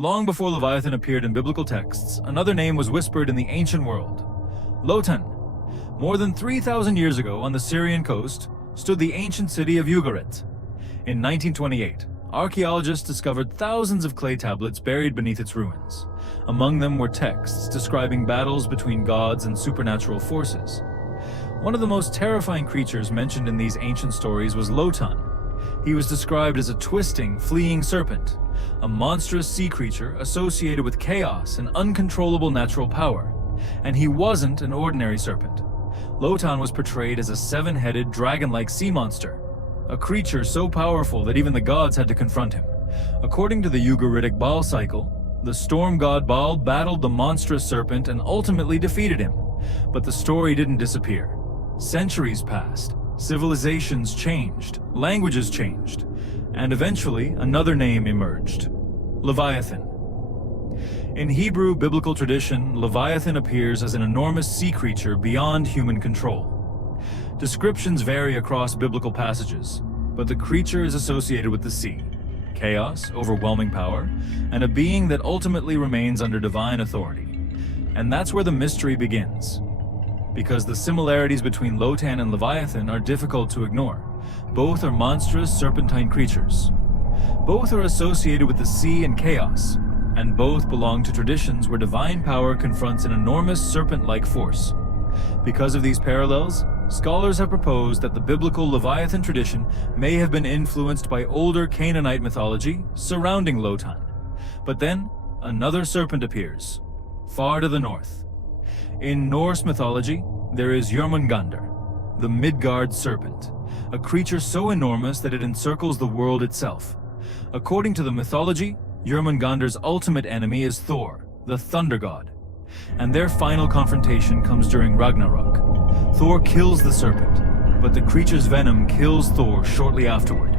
Long before Leviathan appeared in biblical texts, another name was whispered in the ancient world: Lotan. More than 3,000 years ago, on the Syrian coast, stood the ancient city of Ugarit. In 1928, archaeologists discovered thousands of clay tablets buried beneath its ruins. Among them were texts describing battles between gods and supernatural forces. One of the most terrifying creatures mentioned in these ancient stories was Lotan. He was described as a twisting, fleeing serpent, a monstrous sea creature associated with chaos and uncontrollable natural power. And he wasn't an ordinary serpent. Lotan was portrayed as a seven-headed, dragon-like sea monster, a creature so powerful that even the gods had to confront him. According to the Ugaritic Baal cycle, the storm god Baal battled the monstrous serpent and ultimately defeated him. But the story didn't disappear. Centuries passed, civilizations changed, languages changed, and eventually another name emerged: Leviathan. In Hebrew biblical tradition, Leviathan appears as an enormous sea creature beyond human control. Descriptions vary across biblical passages, but the creature is associated with the sea, chaos, overwhelming power, and a being that ultimately remains under divine authority. And that's where the mystery begins. Because the similarities between Lotan and Leviathan are difficult to ignore. Both are monstrous serpentine creatures. Both are associated with the sea and chaos, and both belong to traditions where divine power confronts an enormous serpent-like force. Because of these parallels, scholars have proposed that the biblical Leviathan tradition may have been influenced by older Canaanite mythology surrounding Lotan. But then, another serpent appears, far to the north. In Norse mythology, there is Jörmungandr, the Midgard serpent, a creature so enormous that it encircles the world itself. According to the mythology, Jörmungandr's ultimate enemy is Thor, the thunder god, and their final confrontation comes during Ragnarok. Thor kills the serpent, but the creature's venom kills Thor shortly afterward.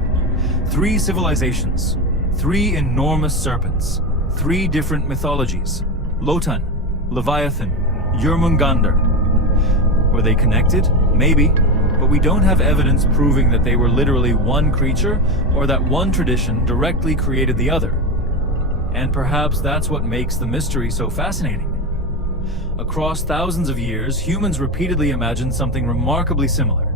3 civilizations, 3 enormous serpents, 3 different mythologies: Lotan, Leviathan, Jörmungandr. Were they connected? Maybe, but we don't have evidence proving that they were literally one creature or that one tradition directly created the other. And perhaps that's what makes the mystery so fascinating. Across thousands of years, humans repeatedly imagined something remarkably similar: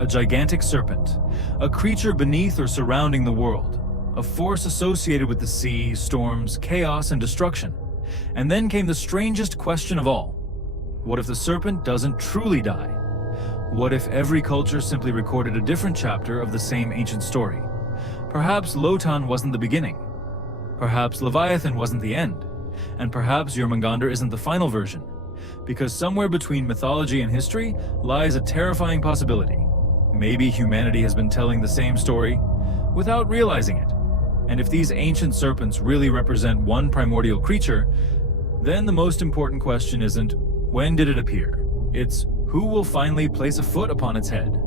a gigantic serpent, a creature beneath or surrounding the world, a force associated with the sea, storms, chaos, and destruction. And then came the strangest question of all. What if the serpent doesn't truly die? What if every culture simply recorded a different chapter of the same ancient story? Perhaps Lotan wasn't the beginning. Perhaps Leviathan wasn't the end. And perhaps Jörmungandr isn't the final version. Because somewhere between mythology and history lies a terrifying possibility. Maybe humanity has been telling the same story without realizing it. And if these ancient serpents really represent one primordial creature, then the most important question isn't, when did it appear? It's, who will finally place a foot upon its head?